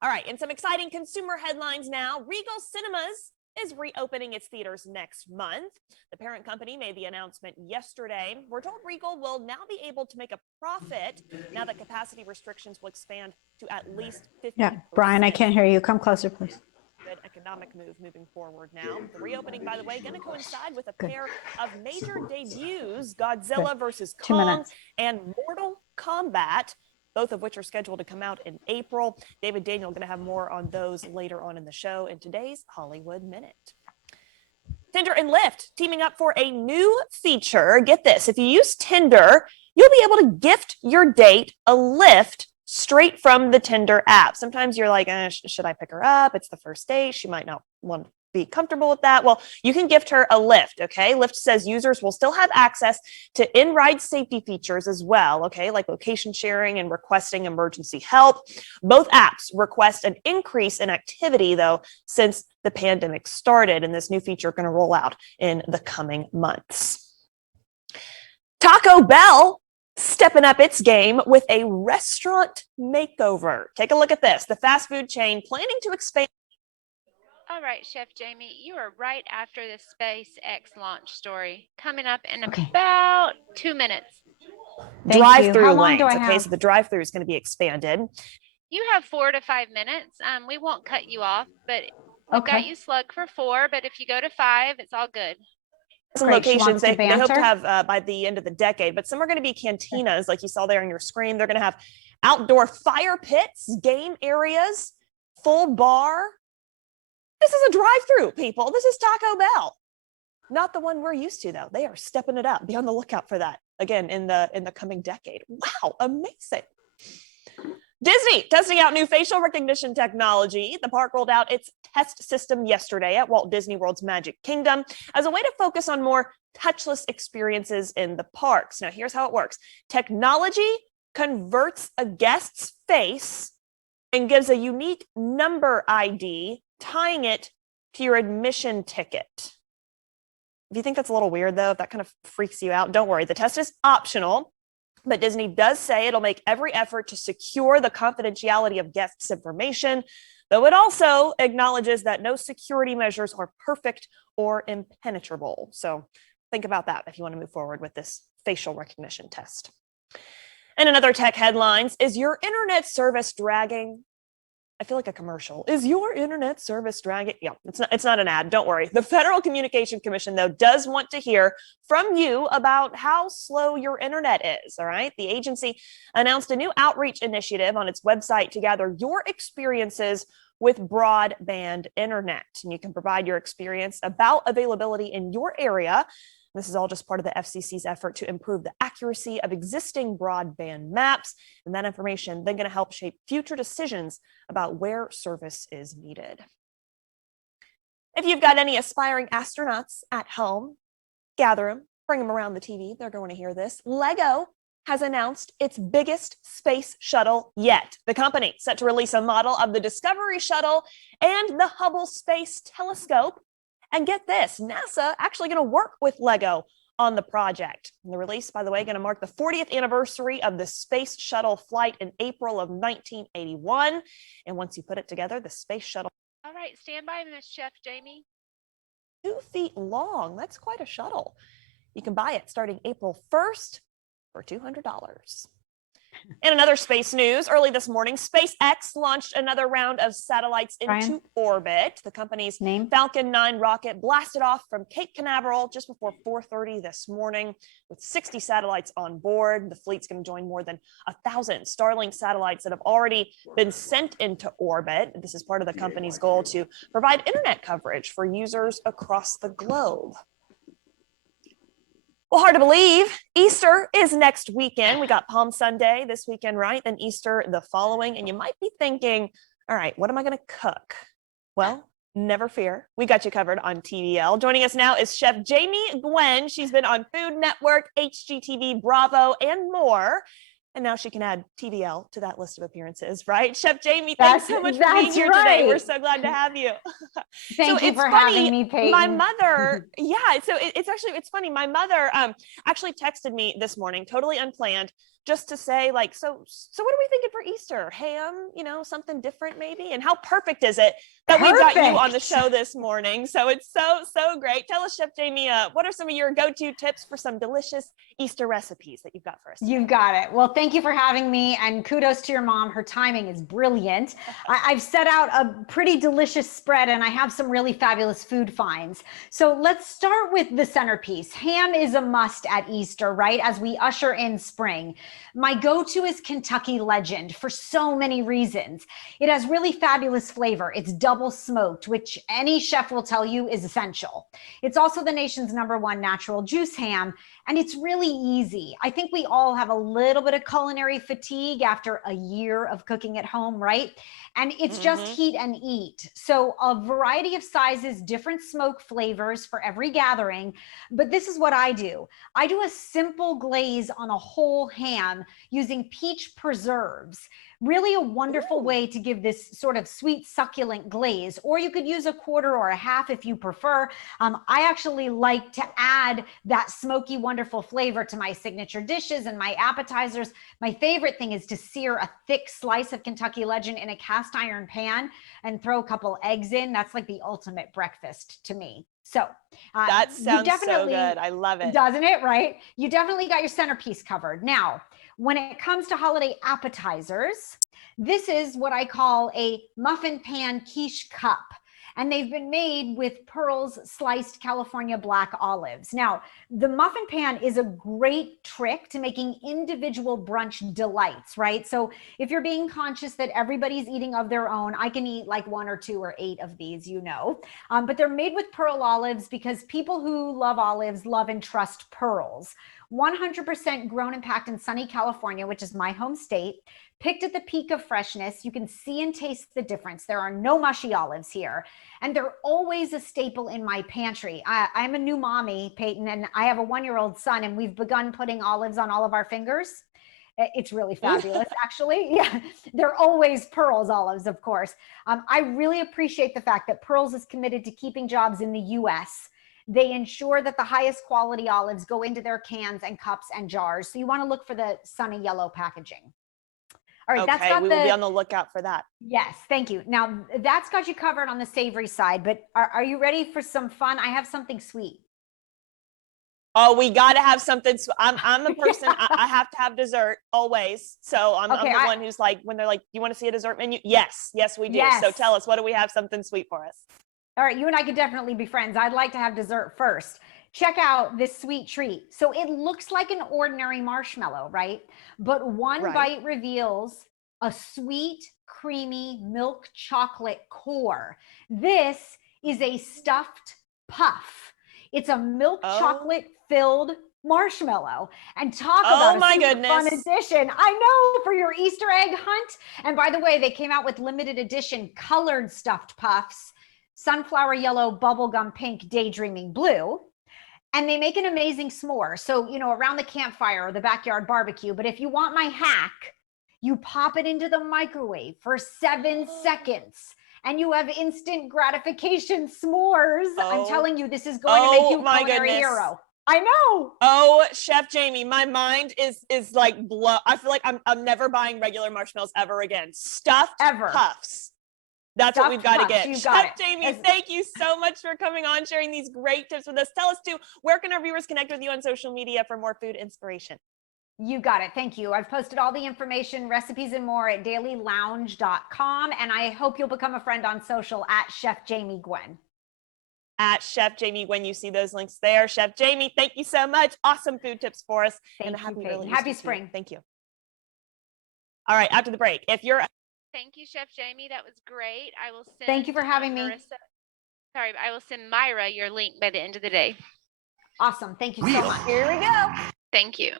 All right, and some exciting consumer headlines now. Regal Cinemas is reopening its theaters next month. The parent company made the announcement yesterday. We're told Regal will now be able to make a profit now that capacity restrictions will expand to at least 50%. Yeah, Brian, I can't hear you. Come closer, please. Good economic move moving forward now. The reopening, by the way, going to coincide with a pair of major debuts, Godzilla versus Kong and Mortal Kombat, both of which are scheduled to come out in April. David Daniel going to have more on those later on in the show in today's Hollywood Minute. Tinder and Lyft teaming up for a new feature. Get this, if you use Tinder, you'll be able to gift your date a Lyft straight from the Tinder app. Sometimes you're like, should I pick her up? It's the first date. She might not want to be comfortable with that. Well, you can gift her a Lyft, okay? Lyft says users will still have access to in-ride safety features as well, okay? Like location sharing and requesting emergency help. Both apps request an increase in activity, though, since the pandemic started, and this new feature going to roll out in the coming months. Taco Bell stepping up its game with a restaurant makeover. Take a look at this. The fast food chain planning to expand. All right, Chef Jamie, you are right after the SpaceX launch story coming up in about 2 minutes. Drive-through lanes. Okay, so the drive-through is going to be expanded. You have 4 to 5 minutes. We won't cut you off, but we've got you slugged for 4. But if you go to 5, it's all good. Some locations they hope to have by the end of the decade, but some are going to be cantinas, like you saw there on your screen. They're going to have outdoor fire pits, game areas, full bar. This is a drive-through, people. This is Taco Bell. Not the one we're used to, though. They are stepping it up. Be on the lookout for that again in the coming decade. Wow, amazing. Disney testing out new facial recognition technology. The park rolled out its test system yesterday at Walt Disney World's Magic Kingdom as a way to focus on more touchless experiences in the parks. Now, here's how it works. Technology converts a guest's face and gives a unique number ID, tying it to your admission ticket. If you think that's a little weird, though, if that kind of freaks you out, don't worry. The test is optional. But Disney does say it'll make every effort to secure the confidentiality of guests' information, though it also acknowledges that no security measures are perfect or impenetrable. So think about that if you want to move forward with this facial recognition test. And another tech headlines, is your internet service dragging? I feel like a commercial. Is your internet service dragging? Yeah, it's not an ad. Don't worry. The Federal Communication Commission, though, does want to hear from you about how slow your internet is. All right. The agency announced a new outreach initiative on its website to gather your experiences with broadband internet. And you can provide your experience about availability in your area. This is all just part of the FCC's effort to improve the accuracy of existing broadband maps. And that information then going to help shape future decisions about where service is needed. If you've got any aspiring astronauts at home, gather them, bring them around the TV. They're going to hear this. Lego has announced its biggest space shuttle yet. The company set to release a model of the Discovery Shuttle and the Hubble Space Telescope. And get this, NASA actually going to work with Lego on the project. And the release, by the way, going to mark the 40th anniversary of the Space Shuttle flight in April of 1981. And once you put it together, the Space Shuttle. All right, stand by, Miss Chef Jamie. 2 feet long. That's quite a shuttle. You can buy it starting April 1st for $200. In another space news, early this morning, SpaceX launched another round of satellites into orbit. The company's Falcon 9 rocket blasted off from Cape Canaveral just before 4:30 this morning with 60 satellites on board. The fleet's going to join more than 1,000 Starlink satellites that have already been sent into orbit. This is part of the company's goal to provide internet coverage for users across the globe. Well, hard to believe, Easter is next weekend. We got Palm Sunday this weekend, right? Then Easter the following. And you might be thinking, all right, what am I going to cook? Well, never fear. We got you covered on TVL. Joining us now is Chef Jamie Gwen. She's been on Food Network, HGTV, Bravo, and more. And now she can add TVL to that list of appearances, right? Chef Jamie, thanks so much for being here today. We're so glad to have you. Thank you for having me, Peyton. My mother, so it's funny. My mother actually texted me this morning, totally unplanned. just to say like, so what are we thinking for Easter? Ham, something different maybe? And how perfect is it that we've got you on the show this morning? So it's so great. Tell us, Chef Jamie, what are some of your go-to tips for some delicious Easter recipes that you've got for us today? You've got it. Well, thank you for having me, and kudos to your mom. Her timing is brilliant. I've set out a pretty delicious spread, and I have some really fabulous food finds. So let's start with the centerpiece. Ham is a must at Easter, right? As we usher in spring. My go-to is Kentucky Legend for so many reasons. It has really fabulous flavor. It's double smoked, which any chef will tell you is essential. It's also the nation's #1 natural juice ham, and it's really easy. I think we all have a little bit of culinary fatigue after a year of cooking at home, right? And it's just heat and eat. So a variety of sizes, different smoke flavors for every gathering. But this is what I do. I do a simple glaze on a whole ham using peach preserves. Really a wonderful way to give this sort of sweet, succulent glaze, or you could use a quarter or a half if you prefer. I actually like to add that smoky, wonderful flavor to my signature dishes and my appetizers. My favorite thing is to sear a thick slice of Kentucky Legend in a cast iron pan and throw a couple eggs in. That's like the ultimate breakfast to me. So that sounds so good. I love it. Doesn't it? Right? You definitely got your centerpiece covered. Now, when it comes to holiday appetizers, this is what I call a Muffin Pan Quiche Cup. And they've been made with Pearl's sliced California black olives. Now, the muffin pan is a great trick to making individual brunch delights, right? So if you're being conscious that everybody's eating of their own, I can eat like 1 or 2 or 8 of these, but they're made with Pearl olives because people who love olives love and trust Pearls. 100% grown and packed in sunny California, which is my home state, picked at the peak of freshness. You can see and taste the difference. There are no mushy olives here, and they're always a staple in my pantry. I'm a new mommy, Peyton, and I have a 1-year-old son, and we've begun putting olives on all of our fingers. It's really fabulous, actually. Yeah, they're always Pearl's olives, of course. I really appreciate the fact that Pearl's is committed to keeping jobs in the U.S. They ensure that the highest quality olives go into their cans and cups and jars. So you want to look for the sunny yellow packaging. All right, okay, we will be on the lookout for that. Yes, thank you. Now, that's got you covered on the savory side, but are you ready for some fun? I have something sweet. Oh, we got to have something. I'm a person, I have to have dessert always. So I'm the one who's like, when they're like, you want to see a dessert menu? Yes, we do. Yes. So tell us, what do we have something sweet for us? All right, you and I could definitely be friends. I'd like to have dessert first. Check out this sweet treat. So it looks like an ordinary marshmallow, right? But one bite reveals a sweet, creamy milk chocolate core. This is a stuffed puff. It's a milk chocolate filled marshmallow. And talk about a fun addition. I know, for your Easter egg hunt. And by the way, they came out with limited edition colored stuffed puffs. Sunflower yellow, bubblegum pink, daydreaming blue. And they make an amazing s'more. So, around the campfire or the backyard barbecue. But if you want my hack, you pop it into the microwave for 7 seconds and you have instant gratification s'mores. I'm telling you, this is going to make you a culinary hero. I know. Oh, Chef Jamie, my mind is like blow. I feel like I'm never buying regular marshmallows ever again. Stuffed puffs. That's what we've got to get. Chef Jamie, thank you so much for coming on, sharing these great tips with us. Tell us too, where can our viewers connect with you on social media for more food inspiration? You got it. Thank you. I've posted all the information, recipes, and more at dailylounge.com. And I hope you'll become a friend on social at Chef Jamie Gwen. At Chef Jamie Gwen, you see those links there. Chef Jamie, thank you so much. Awesome food tips for us. Thank you, happy spring. Thank you. All right, after the break, if you're... Thank you, Chef Jamie. That was great. I will send... Thank you for having me. I will send Myra your link by the end of the day. Awesome. Thank you so much. Here we go. Thank you.